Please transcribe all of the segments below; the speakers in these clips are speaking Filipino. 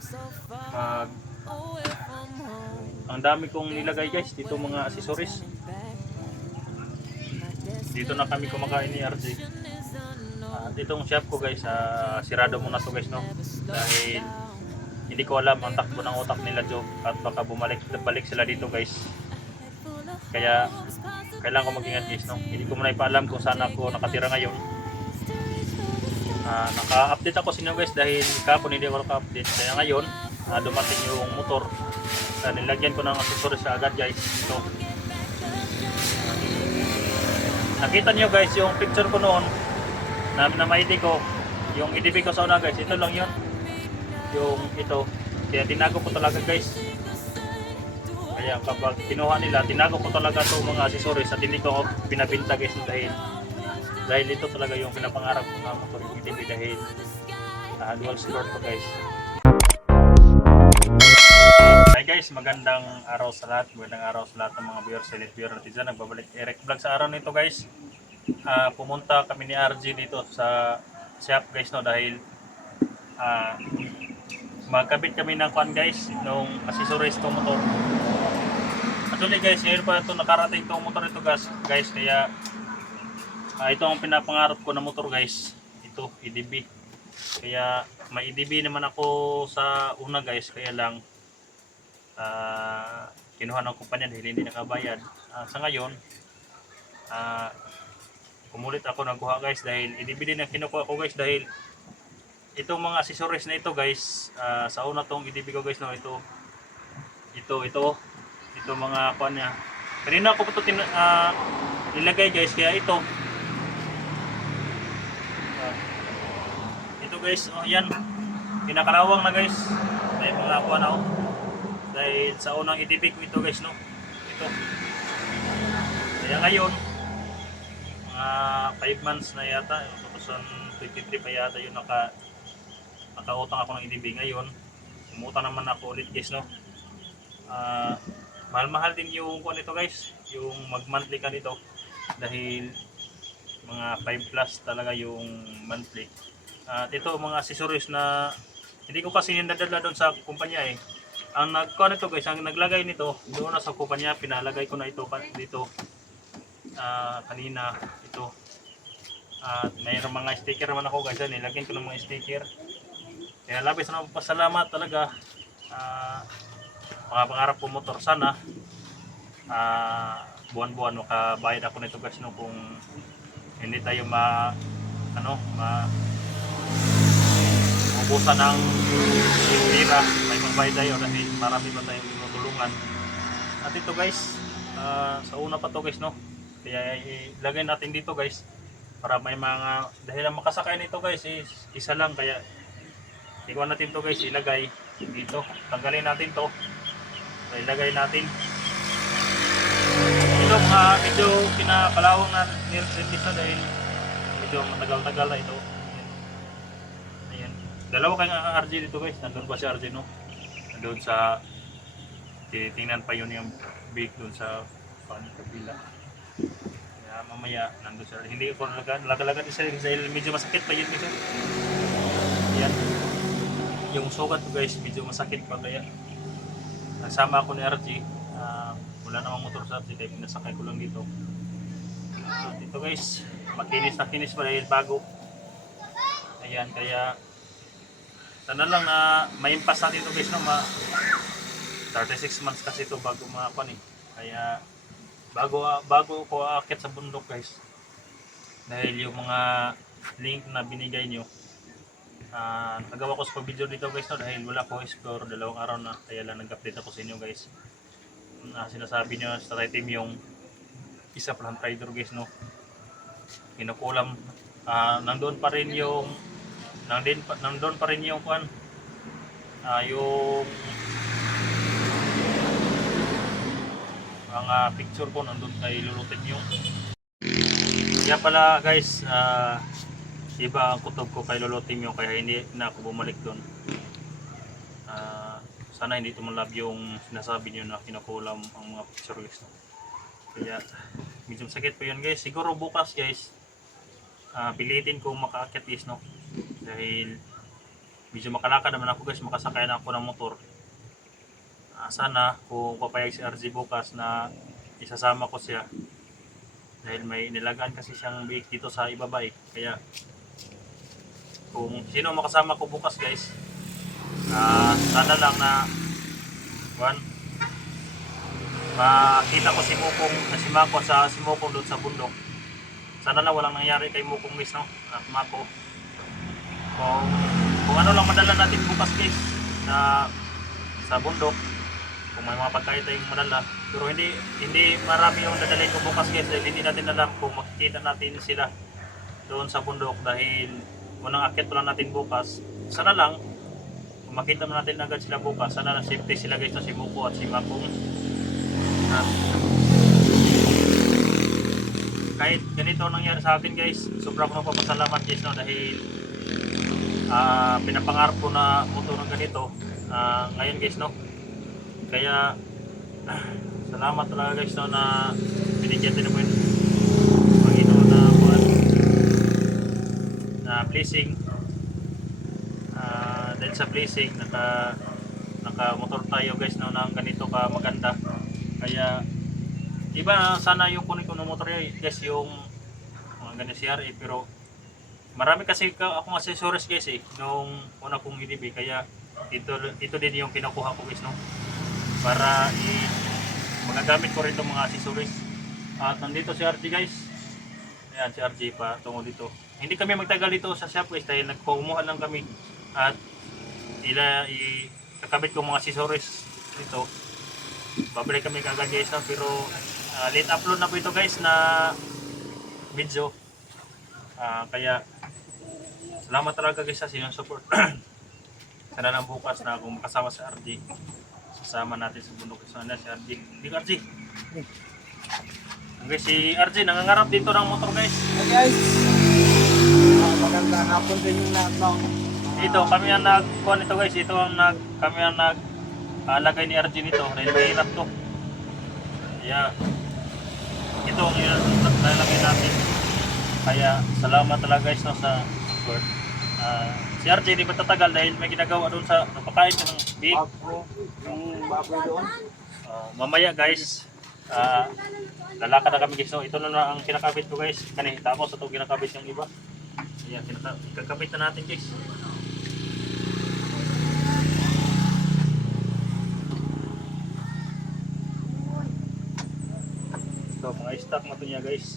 mag ang dami kong nilagay guys dito mga accessories. Dito na kami kumakain ni RJ. Ditong shop ko guys, sirado muna to guys, no, dahil hindi ko alam ang takbo ng utak nila Joe at baka balik sila dito guys. Kaya kailangan ko mag-ingat guys, no. Hindi ko muna ipaalam kung saan ako nakatira ngayon. Naka-update ako sa inyo guys dahil kahapon hindi ako naka-update. Kaya ngayon dumating yung motor. Nilagyan ko ng accessories sa agad guys. So, nakita niyo guys yung picture ko noon na ma-ID ko, yung EDP ko sa una guys, ito lang yun, yung ito. Kaya tinago ko talaga guys. Kaya kapag kinuha nila, tinago ko talaga itong mga accessories at hindi ko pinabinta guys, dahil ito talaga yung pinapangarap ko na motor, yung EDP, dahil dual sport ko guys. Hi guys, magandang araw sa lahat, magandang araw sa lahat ng mga viewers, silent viewer natin dyan. Nagbabalik Eric Vlog sa araw nito guys. Pumunta kami ni RG dito sa shop guys, no, dahil magkabit kami ng kwan guys, nung accessories itong motor. Actually guys, ngayon pa ito nakarating itong motor ito guys, kaya ito ang pinapangarap ko na motor guys, ito EDB. Kaya may EDB naman ako sa una guys, kaya lang kinuha ng kumpanya dahil hindi nakabayad. Sa ngayon umulit ako nagkuha guys, dahil EDB din ang kinukuha ko guys, dahil itong mga accessories na ito guys, sa una tong EDB ko guys, no, ito mga kuan niya. Kanina ko ito nilagay guys, kaya ito guys, yan pinakalawang na guys, may mga kuan na dahil sa unang EDB ko ito guys, no, ito. Kaya ngayon mga 5 months na yata, 2023 pa yata yung nakautang ako ng EDB. Ngayon umutang naman ako ulit guys, no. Mahal-mahal din yung kuan nito guys, yung mag-monthly ka nito, dahil mga 5 plus talaga yung monthly. At ito mga accessories na hindi ko kasi ninadala doon sa kumpanya eh. Ang nagkuha nito guys, ang naglagay nito doon na sa kumpanya, pinalagay ko na ito dito kanina ito. At mayroong mga sticker naman ako guys, nilagyan ko ng mga sticker. Kaya labis na pasalamat talaga. Mga pangarap ko motor, sana buwan-buwan makabayad ako nito guys, no, kung hindi tayo ubusan ng pira, may magbayad tayo dahil marami pa tayong tinutulungan. At ito guys, sa una pa to guys, no, kaya ilagay natin dito guys, para may mga, dahil ang makasakay nito guys is isa lang, kaya ikuha natin to guys, ilagay dito, tanggalin natin to, ilagay natin ito. Medyo pinakalawang na nirretis na dahil medyo matagal-tagal na ito. Ayan, dalawa kayong RJ dito guys, nandun pa si RJ, no, nandun sa titingnan pa yun yung big dun sa kabila. Kaya mamaya nandun sa, hindi ko nalagalagan isa dahil medyo masakit pa yun guys. Ayan, yung sugat ko guys medyo masakit pa, kaya nasama ako ni RJ. Wala namang motor sa RJ, kaya pinasakay ko lang dito. Dito guys, makinis na kinis pa dahil bago. Ayan, kaya sana lang na maimpas natin ito guys, no, 36 months kasi ito bago makapan eh. Kaya bago ko aakyat sa bundok guys, dahil yung mga link na binigay nyo, nagawa ko sa video dito guys, no, dahil wala ko explore, 2 araw na, kaya lang nag-update ako sa inyo guys. Sinasabi nyo sa team yung isa palang rider guys, no, kinukulam, nandun pa rin yung kwan, yung mga picture ko nandun kay lulutin yung, kaya pala guys, iba ang kutob ko kay lulutin yung, kaya hindi na ako bumalik doon. Sana hindi tumalab yung sinasabi niyo na kinukulam ang mga picture guys, no? Kaya medyo sakit po yun guys. Siguro bukas guys, pilitin kong makaakyat guys, no, dahil medyo makalakad naman ako guys, makasakay na ako ng motor. Sana kung papayag si RG bukas na isasama ko siya, dahil may nilagaan kasi siyang biik dito sa ibaba eh. Kaya kung sino makasama ko bukas guys, sana lang na makita ko si Mukong, si Mako sa si Mukong doon sa bundok. Sana lang walang nangyari kay Mukong guys, no? At Mako. Kung ano lang madala natin bukas guys sa bundok, kung may mga pagkain tayong madala, pero hindi marami yung dadalhin ko bukas guys, dahil hindi natin alam kung makikita natin sila doon sa bundok, dahil unang akit pa lang natin bukas. Sana lang kung makita natin agad sila bukas, sana lang safety sila guys, na si Muko at si Makong. Kahit ganito nangyari sa atin guys, sobrang ko nagpapasalamat guys, no, dahil pinapangarap ko na motor ng ganito ngayon guys, no. Kaya salamat talaga guys, no, na binigyan din naman Panginoon na blessing, dahil sa blessing naka motor tayo guys, no, ng ganito ka maganda. Kaya iba sana yung kunin ko ng motor guys, yung mga ganyan CRA, pero marami kasi akong accessories guys eh nung una kong EDB, kaya ito din yung kinukuha ko guys, no, para magagamit ko rin itong mga accessories. At nandito si RG guys, ayan si RG pa tungo dito. Hindi kami magtagal dito sa shop guys, dahil nagkumuha lang kami at kakabit ko mga accessories dito. Babalik kami kagad guys, no? Pero late upload na po ito guys na video, kaya salamat talaga guys sa inyong support. Sana lang bukas na kung makasama si RG, sasama natin sa bundok. Sana si RG, hindi RG guys, si RG nangangarap dito ng motor guys. Hey guys, magandang hapon din yung lahat ng Ito kami ang nagkuha nito guys, kami ang lagay ni RG nito, dahil mahirap to. Kaya ito ang nalagay natin. Kaya salamat talaga guys, no, sa support. Si RJ di matatagal dahil may ginagawa doon sa napakain ko ng big. yung baboy doon. Mamaya guys, lalakad na kami guys, no. Ito na ang kinakabit ko guys. Tapos ito kinakabit yung iba. Ayan, kakabit na natin guys. Ito mga stock na ito niya guys.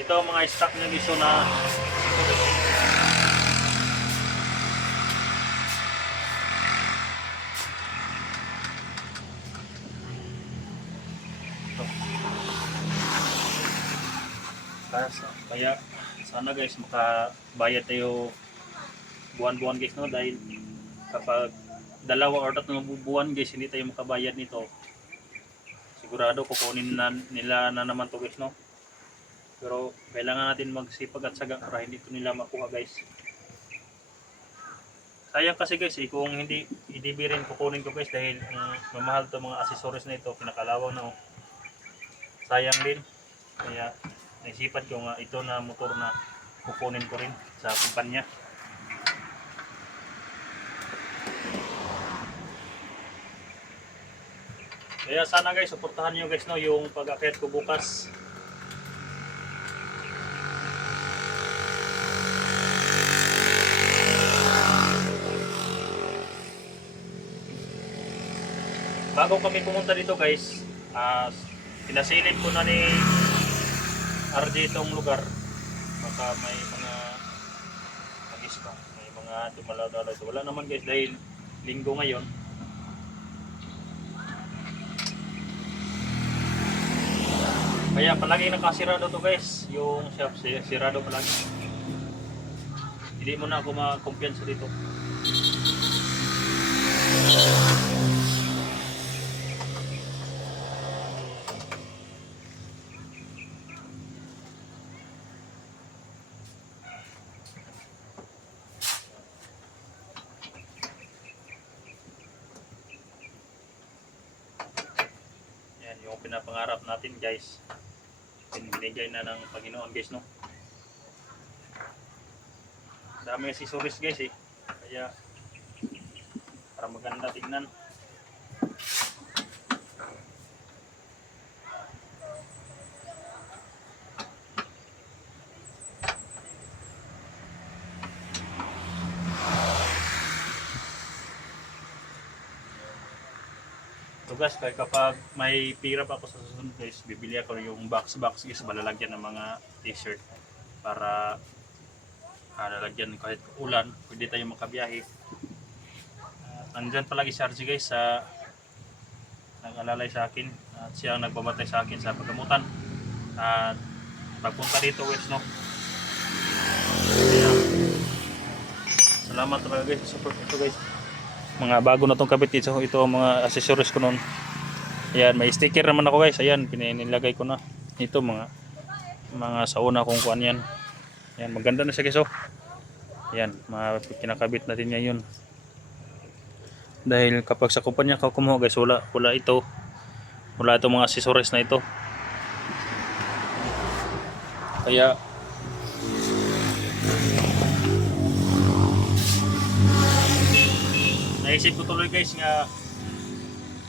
Ito ang mga stock niya guys, na kaya sana guys makabayad tayo buwan-buwan guys, no, dahil kapag 2 or 3 buwan guys hindi tayo makabayad nito, sigurado kukunin nila na naman to guys, no. Pero kailangan natin magsipag at saga para hindi ito nila makuha guys. Sayang kasi guys kung hindi rin kukunin ko guys, dahil mamahal to mga accessories na ito, pinakalawang na, sayang din. Kaya naisipan ko nga ito na motor na kukunin ko rin sa kumpanya. Kaya sana guys, suportahan niyo guys, no, yung pag-akyat ko bukas. Bago kami pumunta dito guys, pinasilip ko na ni RJ itong lugar. Baka may mga magis pa, may mga dumalaw-dalaw. Wala naman guys, dahil linggo ngayon. Kaya palagi nakasirado to guys, yung shop sirado palagi. Hindi mo na ako makumpiyansa dito. mga pinapangarap natin guys, binigay na ng Panginoon guys, no. Dami accessories guys eh, kaya para maganda tingnan. So guys, kaya kapag may pira pa ako sa susunod guys, bibili ako yung box guys, malalagyan ng mga t-shirt para lalagyan kahit ulan, pwede tayo makabiyahe. Andyan palagi si RG guys sa nag-alalay sa akin at siya ang nagbabatay sa akin sa paggamutan at pagpunta dito guys, no. Kaya, salamat talaga guys sa support ito guys. Mga bago na tong kabit dito, ito ang mga accessories ko noon. Ayan, may sticker naman ako guys. Ayan, pinilagay ko na. Ito mga sauna kung kuan yan. Ayan, maganda na siya guys, oh. Ayan, mga kinakabit natin ngayon. Dahil kapag sa kumpanya ka kumuha guys, wala ito. Wala itong mga accessories na ito. Kaya naisip ko tuloy guys nga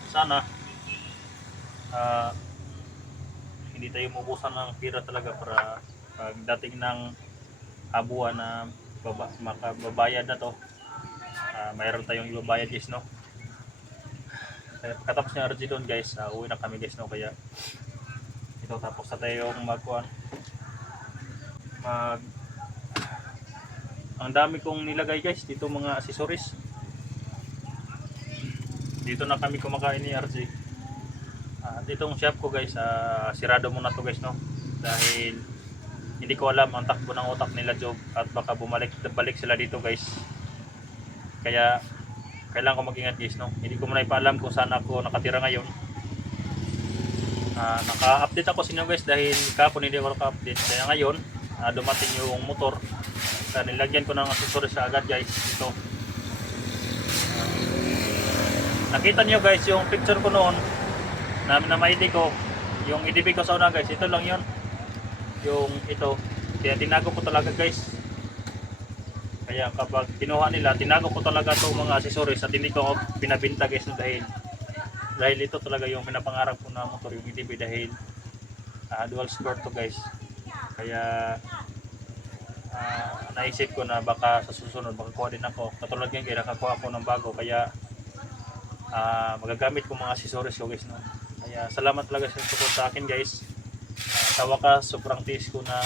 sana hindi tayo mabusan ng pira talaga para pagdating ng abuan na makababayad na to, mayroon tayong ibabayad guys, no. Kaya katapos ng RG doon guys, uwi na kami guys, no. Kaya ito, tapos na tayong ang dami kong nilagay guys dito mga accessories. Dito na kami kumakain ni RJ. At itong shop ko guys, sirado muna to guys, no. Dahil hindi ko alam ang takbo ng utak nila Job at baka balik sila dito guys. Kaya kailangan ko mag-ingat guys, no. Hindi ko muna ipaalam kung saan ako nakatira ngayon. Naka-update ako sa inyo guys dahil kahapon hindi ako naka-update. Kaya ngayon, dumating yung motor. Kaya nilagyan ko ng accessories sa agad guys. Ito. Nakita niyo guys yung picture ko noon na ma-ID ko, yung idibig ko sa una guys, ito lang yun. Yung ito, kaya tinago ko talaga guys. Kaya kapag kinuha nila, tinago ko talaga itong mga accessories at hindi ko binabinta guys, no, dahil ito talaga yung pinapangarap ko na motor, yung idibig, dahil dual sport to guys. Kaya naisip ko na baka sa susunod makakuha din ako. Katulad ngayon kaya nakakuha ako ng bago, kaya magagamit ko mga accessories ko guys, no. Kaya salamat talaga sa support sa akin guys. Sa wakas, sobrang tiis ko na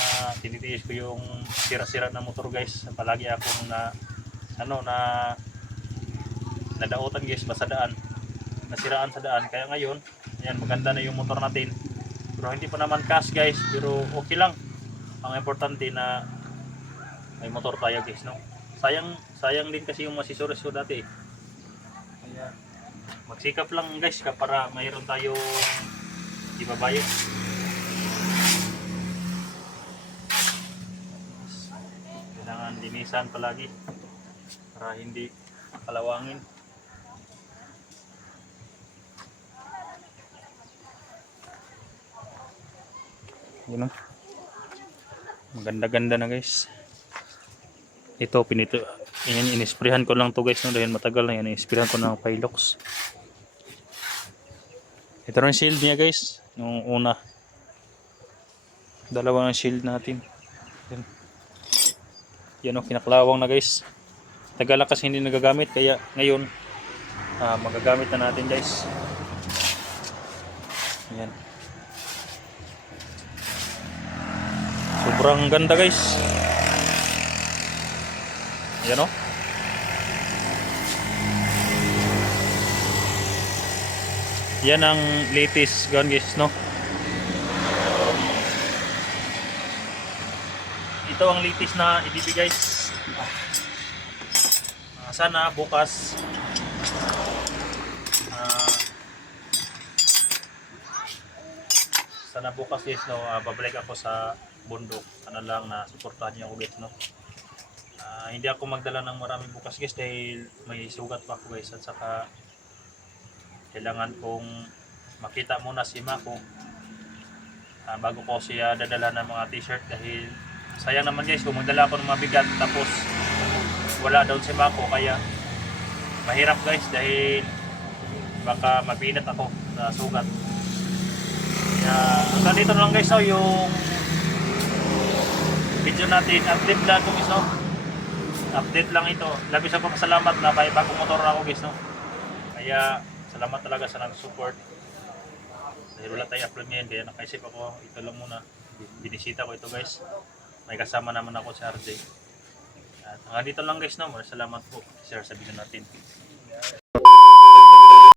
tinitiis ko yung sira-sira na motor guys. Palagi akong nadautan guys sa daan, nasiraan sa daan. Kaya ngayon, ayan, maganda na yung motor natin. Pero hindi pa naman cash guys, pero okay lang. Ang importante na may motor tayo guys, no. Sayang din kasi yung accessories ko dati. Kaya magsikap lang guys para mayroon tayong ibabayad. Kailangan linisan palagi para hindi kalawangin. Yun, maganda-ganda na guys. Ito inisprehan ko lang to guys, no, dahil matagal na yan. Inisprehan ko ng Pilox. Ito rin shield niya guys, nung una. Dalawa ng shield natin. Yan o, kinaklawang na guys. Tagal na kasi hindi nagagamit, kaya ngayon magagamit na natin guys. Ayan. Sobrang ganda guys. Ayan o. Yan ang latest gun guys, no. Ito ang latest na ibibigay. Sana bukas guys, no, babalik ako sa bundok. Sana lang na suportahan niyo ako guys, no. Hindi ako magdala ng marami bukas guys dahil may sugat pa ako guys, at saka kailangan kong makita muna si Mako bago ko siya dadala ng mga t-shirt dahil sayang naman guys kung magdala ako ng mabigat tapos wala daw si Mako, kaya mahirap guys dahil baka mapinat ako sa sugat. Kaya hanggang dito na lang guys, no, yung video natin, update lang guys, no? Update lang ito. Labis ako pasalamat na may bagong motor na ako guys, no? Kaya salamat talaga sa nag-support. Dahil wala tayong upload ngayon, kaya nakaisip ako, ito lang muna. Binisita ko ito guys. May kasama naman ako sa RJ. At hanggang dito lang guys, no? Maraming salamat po, share sa video natin.